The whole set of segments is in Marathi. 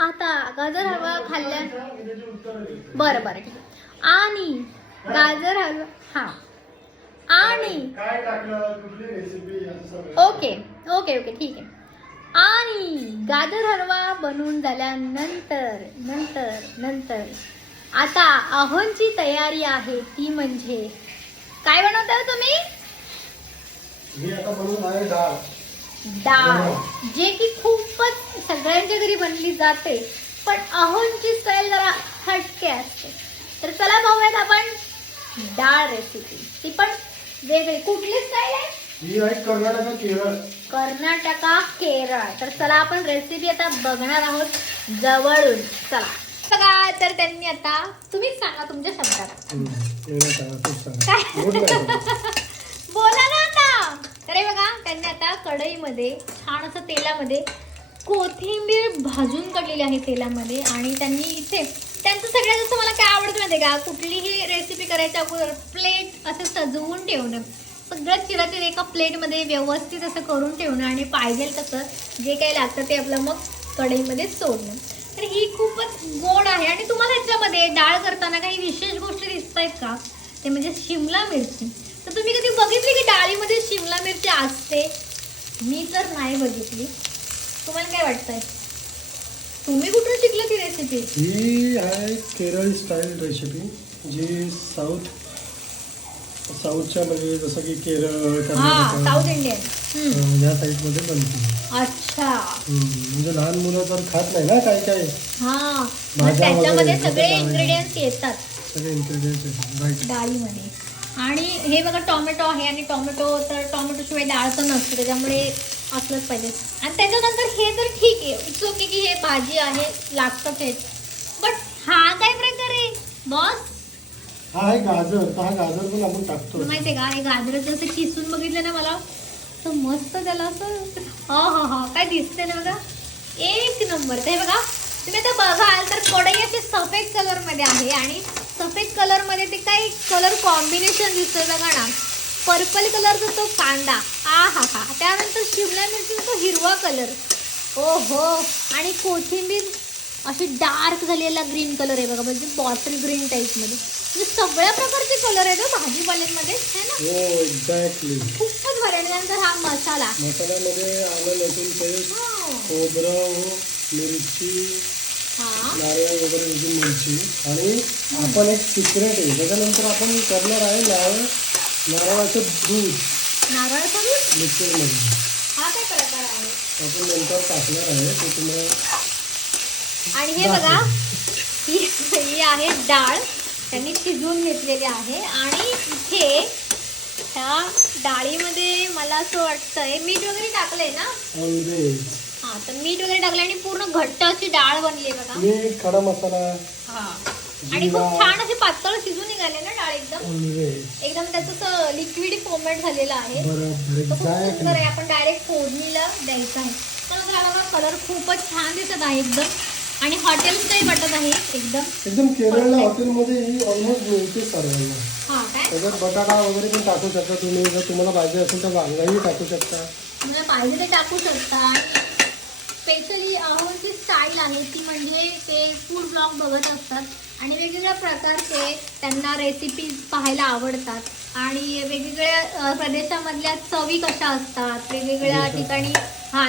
आता गाजर हलवा खाल्ल्या बरं बरं ठीक आहे. आणि गाजर हलवा हा आणि ओके ओके ओके ठीक आहे. आणि गाजर हलवा बनवून झाल्यानंतर नंतर नंतर आता अहोंची तयारी आहे ती म्हणजे काय बनवताय तुम्ही? मी आता बनवून आहे डाळ. डाळ जे की खूपच सगळ्यांच्या घरी बनली जाते पण अहोंची स्टाईल जरा हटके असते. तर चला पाहूयात आपण डाळ रेसिपी. ती पण वेगळी. कुठली स्टाईल आहे? ही आहे कर्नाटक केरळ. कर्नाटका केरळ. तर चला आपण रेसिपी आता बघणार आहोत जवळून. चला बघा. तर त्यांनी आता तुम्हीच सांगा तुमच्या शब्दात बोला ना आता. तर हे बघा त्यांनी आता कढईमध्ये छान असं तेलामध्ये कोथिंबीर भाजून काढलेली आहे तेलामध्ये. आणि त्यांनी इथे त्यांचं सगळ्यात जास्त मला काय आवडतं माहिती का, कुठलीही रेसिपी करायच्या अगोदर प्लेट असं सजवून ठेवणं. सगळं चिराचिर एका प्लेटमध्ये व्यवस्थित असं करून ठेवणं आणि पाहिजे तसं जे काही लागतं ते आपलं मग कढईमध्ये सोडणं. तर ही खूपच गोड आहे. आणि तुम्हाला ह्याच्यामध्ये डाळ करताना काही विशेष गोष्टी दिसत आहेत का, ते म्हणजे शिमला मिरची. तर तुम्ही कधी बघितली की डाळीमध्ये शिमला मिरची असते? मी तर नाही बघितली. तुम्हाला काय वाटतंय? तुम्ही कुठून शिकला ती रेसिपी? ही आहे केरळ स्टाईल रेसिपी जी साऊथच्या म्हणजे जसं की केरळ साऊथ इंडियन या साईड मध्ये बनते. अच्छा. म्हणजे लहान मुलं तर खात नाही ना काही काही. हा त्याच्यामध्ये सगळे इन्ग्रेडियंट्स येतात. सगळे इन्ग्रेडियंट्स येतात राईट डाळीमध्ये. आणि हे बघा टोमॅटो आहे. आणि टोमॅटो तर टोमॅटो शिवाय डाळ तर नसते त्याच्यामुळे असलंच पाहिजे. आणि त्याच्यानंतर हे तर ठीक आहे इट्स ओके की हे भाजी आहे लागतंच आहे. बट हा काय प्रकार आहे बॉस? हा आहे गाजर. तर हा गाजर पण आपण टाकतो. माहितीये का हे गाजराचं असं किसून बघितलं ना मला तर मस्त त्याला असं हा हा हा काय दिसते ना बघा एक नंबर. ते बघा तुम्ही आता बघाल तर कढई अशी सफेद कलर मध्ये आहे. आणि सफेद कलर मध्ये ते काही कलर कॉम्बिनेशन दिसतोय बघा ना. पर्पल कलरचा तो कांदा हा हा हा. त्यानंतर शिमला मिरचीचा तो हिरवा कलर ओ हो. आणि कोथिंबीर अशी डार्क झालेला ग्रीन कलर आहे बघा म्हणजे बॉटल ग्रीन टाईप मध्ये. म्हणजे सगळ्या प्रकारचे कलर आहेत भाजीपाल्यांमध्ये है ना. हो एक्झॅक्टली. खूपच भारी. आणि नंतर हा मसाल्यामध्ये आलं लसूण पेस्ट खोबरं मिरची नारळ वगैरे मिरची. आणि आपण एक सिक्रेट आहे त्याच्यानंतर आपण करणार आहे नारळाचं दूध. नारळाचं दूध मिक्सरमध्ये हा काय प्रकार आहे आपण नंतर टाकणार आहे ते तुम्हाला. आणि हे बघा ही आहे डाळ त्यांनी शिजवून घेतलेली आहे. आणि इथे ह्या डाळीमध्ये मला असं वाटतंय मीठ वगैरे टाकलंय ना. हा तर मीठ वगैरे टाकलं आणि पूर्ण घट्ट अशी डाळ बनली बघा. मीठ खडा मसाला हा. आणि खूप छान असे पातळ शिजून निघाले ना डाळ एकदम त्याचं लिक्विड फॉर्मॅट झालेलं आहे. खूप सुंदर आहे. आपण डायरेक्ट फोडणीला द्यायचं आहे. तर कलर खूपच छान दिसत आहे एकदम. आणि हॉटेल स्टाईल वाटत आहे एकदम. एकदम केरळला हॉटेलमध्ये ही ऑलमोस्ट मिळते सर्वांना. हा काय त्याच्यात बटाटा वगैरे पण टाकू शकता तुम्ही. जर तुम्हाला पाहिजे असेल तर वांगाही टाकू शकता. तुम्हाला पाहिजे ते टाकू शकता. आणि स्पेशली अहोंची स्टाईल आहे ती म्हणजे ते फूड ब्लॉग बघत असतात आणि वेगवेगळ्या प्रकारचे त्यांना रेसिपीज पाहायला आवडतात. आणि वेगवेगळ्या प्रदेशामधल्या चवी कशा असतात वेगवेगळ्या ठिकाणी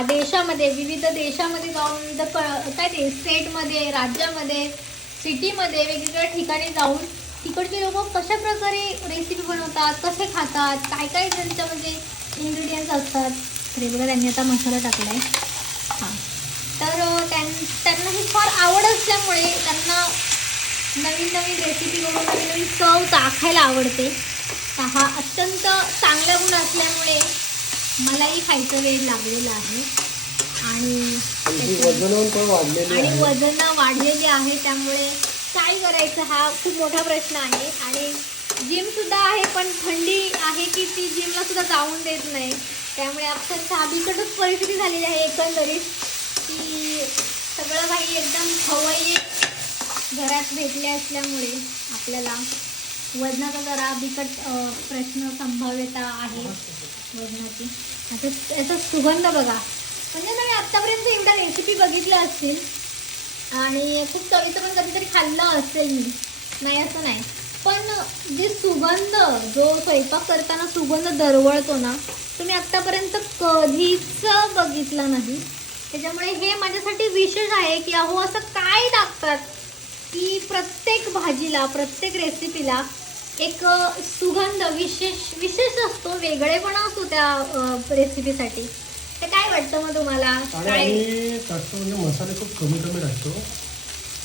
देशामध्ये विविध देशामध्ये जाऊन विविध काय ते स्टेटमध्ये राज्यामध्ये सिटीमध्ये वेगवेगळ्या ठिकाणी जाऊन तिकडचे लोक कशा प्रकारे रेसिपी बनवतात कसे खातात काय काय त्यांच्यामध्ये इन्ग्रेडियंट्स असतात. तर बघा त्यांनी आता मसाला टाकला आहे. हां तर त्यांना ही फार आवड असल्यामुळे त्यांना नवीन नवीन रेसिपी करून नवीन नवीन चव चाखायला आवडते. हा अत्यंत चांगला गुण असल्यामुळे मलाही खायचं वेळ लागलेला आहे. आणि वजन वाढलेली आहे त्यामुळे काय करायचं हा खूप मोठा प्रश्न आहे. आणि जिम सुद्धा आहे पण थंडी आहे की ती जिमला सुद्धा जाऊन देत नाही. त्यामुळे अक्षरशः बिकटच परिस्थिती झालेली आहे एकंदरीत की सगळं काही एकदम खवय्ये घरात भेटले असल्यामुळे आपल्याला वजनाचा जरा बिकट प्रश्न संभाव्यता आहे वजनाची. आता याचा सुगंध बघा म्हणजे मी आत्तापर्यंत एवढ्या रेसिपी बघितल्या असतील आणि खूप चवीचं पण कधीतरी खाल्लं असेल मी, नाही असं नाही. पण जे सुगंध, जो स्वयंपाक करताना सुगंध दरवळतो ना, तुम्ही आत्तापर्यंत कधीच बघितला नाही. त्याच्यामुळे हे माझ्यासाठी विशेष आहे की अहो असं काय टाकतात की प्रत्येक भाजीला, प्रत्येक रेसिपीला एक सुगंध विशेष असतो, वेगळेपणा असतो त्या रेसिपीसाठी. ते काय वाटतं मग तुम्हाला? आणि आम्ही टाकतो म्हणजे मसाले खूप कमी टाकतो.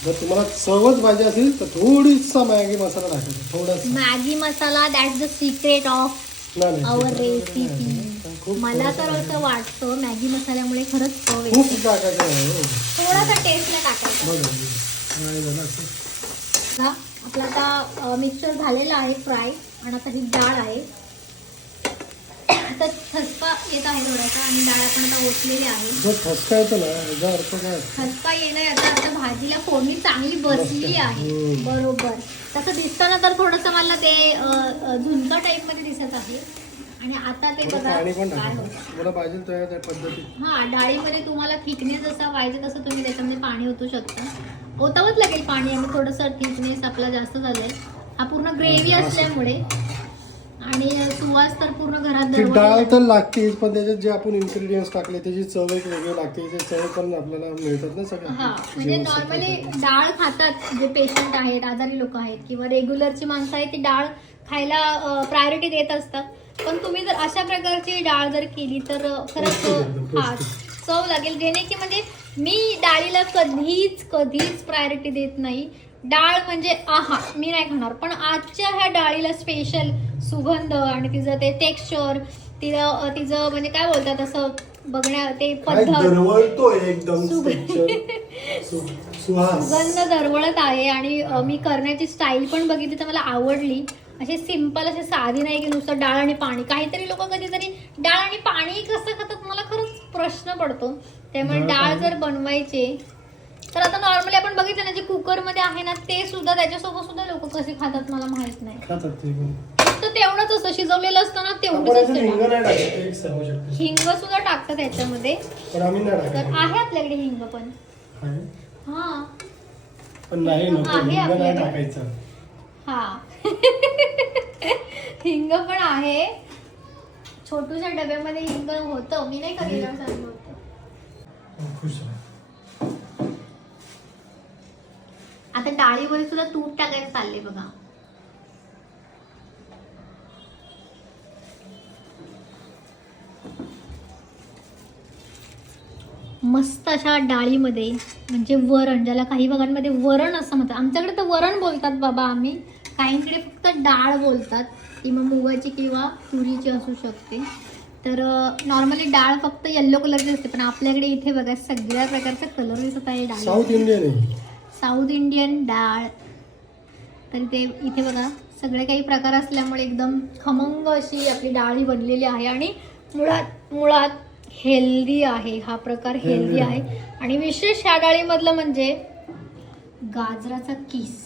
जर तुम्हाला चवच पाहिजे असेल तर थोडीसा मॅगी मसाला टाकायचा, थोडासा. Maggi masala, that's the secret of our recipe. मला तर असं वाटतं मॅगी मसाल्यामुळे खरंच चव येते. खूप टाकायचं आहे, थोडासा टेस्टला टाकायचा. बघा आपला आता मिक्सचर झालेला आहे फ्राय. आणि आता ही डाळ आहे, आता ठसका येत आहे थोडासा, आणि डाळ आपण आता ओतलेली आहे. जो ठसका येतो ना, याचा अर्थ काय? ठसका येणं याचा अर्थ भाजीला फोडणी चांगली बसली आहे. बरोबर. तसं दिसताना तर थोडंसं मला ते झुणका टाईप मध्ये दिसत आहे. आणि आता ते बघा पाणी पण काय टाकायचं होतं. मला पाहिजे त्या पद्धतीत. हा, डाळीमध्ये तुम्हाला थिकनेस जसा पाहिजे तसं तुम्ही त्याच्यामध्ये पाणी ओतू शकता. ओतावंच लागेल पाणी, आणि थोडंसं थिकनेस आपला जास्त झालंय. हा पूर्ण ग्रेव्ही असल्यामुळे, आणि सुवास तर पूर्ण घरात ती दरवळला डाळ जातो. तर लागतेच, पण त्याच्यात जे आपण इन्ग्रेडियंट्स टाकले त्याची चव एक वेगळी लागते. त्याची चव पण आपल्याला मिळतात ना सगळं. हा, म्हणजे नॉर्मली डाळ खातात जे पेशंट आहेत, आजारी लोक आहेत, किंवा रेग्युलरची माणसं आहेत, ती डाळ खायला प्रायोरिटी देत असतात. पण तुम्ही जर अशा प्रकारची डाळ जर केली तर खरंच हा चव लागेल. जेणे की म्हणजे मी डाळीला कधीच प्रायोरिटी देत नाही. डाळ म्हणजे आहा, मी नाही खाणार, पण आजच्या ह्या डाळीला स्पेशल सुगंध आणि तिचं ते टेक्स्चर, तिचं म्हणजे काय बोलतात असं बघण्या ते पद्धत, एकदम सुगंध दरवळत आहे. आणि मी करण्याची स्टाईल पण बघितली तर मला आवडली. असे सिंपल, असे साधी नाही की नुसतं डाळ आणि पाणी. काहीतरी लोक कधीतरी डाळ आणि पाणी कसं खातात मला खरंच प्रश्न पडतो. त्यामुळे डाळ जर बनवायचे तर आता नॉर्मली आपण बघितलं ना, जे कुकरमध्ये आहे ना, ते सुद्धा त्याच्यासोबत सुद्धा लोक कसे खातात मला माहित नाही. फक्त तेवढंच असतं, शिजवलेलं असतं ना तेवढंच असतं. हिंग सुद्धा टाकतात त्याच्यामध्ये, तर आहे आपल्याकडे हिंग पण. हा, आहे आपल्याकडे. हा हिंग पण आहे, छोटूच्या डब्यामध्ये हिंग होतं. मी नाही कधी सांगितलं होतं. आता डाळीमध्ये सुद्धा तूप टाकायचं चालले बघा. मस्त अशा डाळीमध्ये, म्हणजे वरण, ज्याला काही भागांमध्ये वरण असं म्हणतात, आमच्याकडे तर वरण बोलतात बाबा आम्ही, काहींकडे फक्त डाळ बोलतात, ती मग मुगाची किंवा तुरीची असू शकते. तर नॉर्मली डाळ फक्त येल्लो कलरची असते, पण आपल्याकडे इथे बघा सगळ्या प्रकारचा कलर दिसत आहे डाळ. साऊथ इंडियन डाळ. तर ते इथे बघा सगळे काही प्रकार असल्यामुळे एकदम खमंग अशी आपली डाळ बनलेली आहे. आणि मुळात हेल्दी आहे हा प्रकार, हेल्दी आहे. आणि विशेष ह्या डाळीमधलं म्हणजे गाजराचा किस.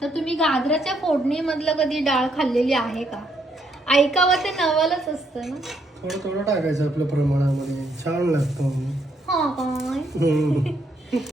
तर तुम्ही गाजराच्या फोडणीमधलं कधी डाळ खाल्लेली आहे का? ऐकावं ते नवलच असतं ना. थोडं टाकायचं आपल्या प्रमाणामध्ये, छान लागतं. हा काय